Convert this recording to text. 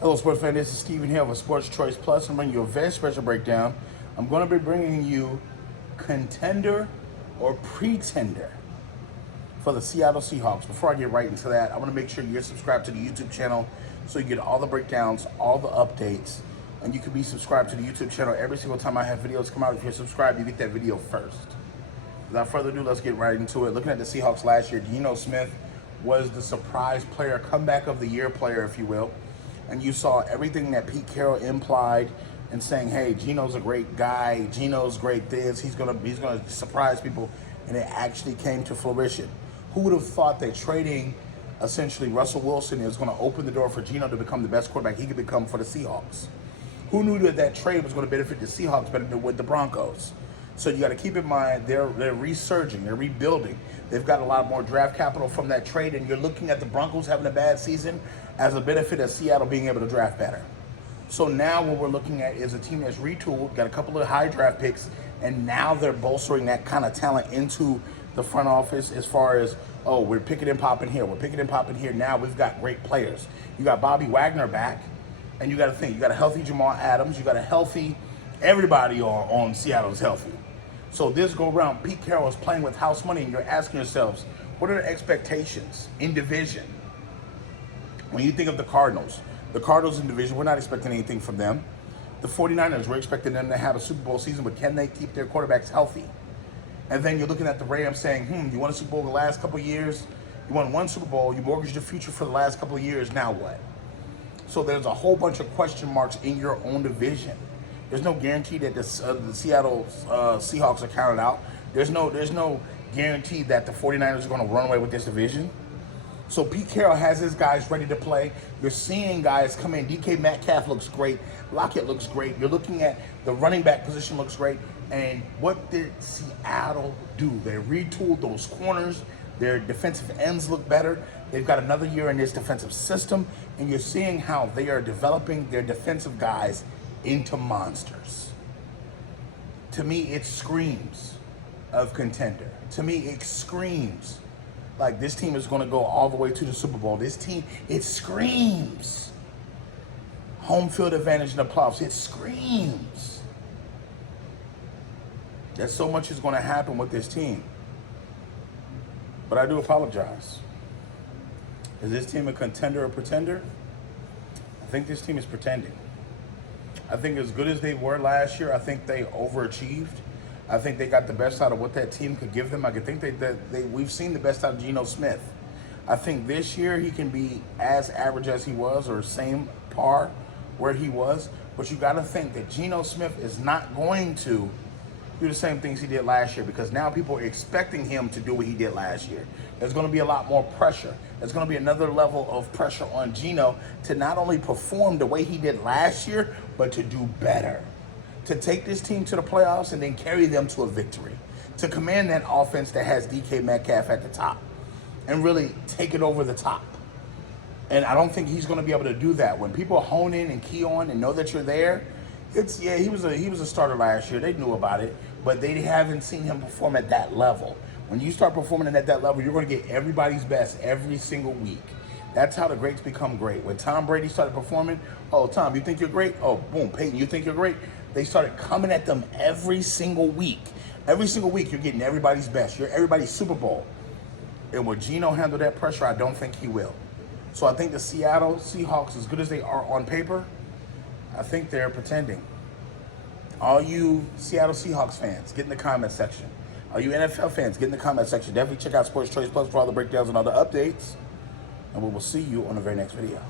Hello, sports fan. This is Steven here with Sports Choice Plus. I'm bringing you a very special breakdown. I'm going to be bringing you Contender or Pretender for the Seattle Seahawks. Before I get right into that, I want to make sure you're subscribed to the YouTube channel so you get all the breakdowns, all the updates, and you can be subscribed to the YouTube channel every single time I have videos come out. If you're subscribed, you get that video first. Without further ado, let's get right into it. Looking at the Seahawks last year, Geno Smith was the surprise player, comeback of the year player, if you will. And you saw everything that Pete Carroll implied in saying, hey, Geno's a great guy, Geno's great this, he's gonna surprise people, and it actually came to fruition. Who would have thought that trading essentially Russell Wilson is gonna open the door for Geno to become the best quarterback he could become for the Seahawks? Who knew that that trade was gonna benefit the Seahawks better than with the Broncos? So you got to keep in mind they're resurging, they're rebuilding. They've got a lot more draft capital from that trade, and you're looking at the Broncos having a bad season as a benefit of Seattle being able to draft better. So now what we're looking at is a team that's retooled, got a couple of high draft picks, and now they're bolstering that kind of talent into the front office as far as, oh, we're picking and popping here, we're picking and popping here. Now we've got great players. You got Bobby Wagner back, and you got to think, you got a healthy Jamal Adams, you got a healthy, everybody on Seattle is healthy. So this go around, Pete Carroll is playing with house money, and you're asking yourselves, what are the expectations in division? When you think of the Cardinals in division, we're not expecting anything from them. The 49ers, we're expecting them to have a Super Bowl season, but can they keep their quarterbacks healthy? And then you're looking at the Rams saying, you won a Super Bowl the last couple of years, you won one Super Bowl, you mortgaged your future for the last couple of years, now what? So there's a whole bunch of question marks in your own division. There's no guarantee that the Seattle Seahawks are counted out. There's no guarantee that the 49ers are going to run away with this division. So Pete Carroll has his guys ready to play. You're seeing guys come in. DK Metcalf looks great. Lockett looks great. You're looking at the running back position looks great. And what did Seattle do? They retooled those corners. Their defensive ends look better. They've got another year in this defensive system. And you're seeing how they are developing their defensive guys into monsters. To me, it screams of contender. To me, it screams like this team is going to go all the way to the Super Bowl. This team, it screams home field advantage in the playoffs. It screams that so much is going to happen with this team. But I do apologize. Is this team a contender or pretender? I think this team is pretending. I think as good as they were last year, I think they overachieved. I think they got the best out of what that team could give them. I could think we've seen the best out of Geno Smith. I think this year he can be as average as he was or same par where he was. But you got to think that Geno Smith is not going to do the same things he did last year because now people are expecting him to do what he did last year. There's going to be a lot more pressure. There's going to be another level of pressure on Geno to not only perform the way he did last year, but to do better. To take this team to the playoffs and then carry them to a victory. To command that offense that has DK Metcalf at the top and really take it over the top. And I don't think he's going to be able to do that. When people hone in and key on and know that you're there, he was a starter last year. They knew about it, but they haven't seen him perform at that level. When you start performing at that level, you're going to get everybody's best every single week. That's how the greats become great. When Tom Brady started performing, oh, Tom, you think you're great? Oh, boom, Peyton, you think you're great? They started coming at them every single week. Every single week, you're getting everybody's best. You're everybody's Super Bowl. And will Geno handle that pressure? I don't think he will. So I think the Seattle Seahawks, as good as they are on paper, I think they're pretending. All you Seattle Seahawks fans, get in the comment section. All you NFL fans, get in the comment section. Definitely check out Sports Choice Plus for all the breakdowns and all the updates. And we will see you on the very next video.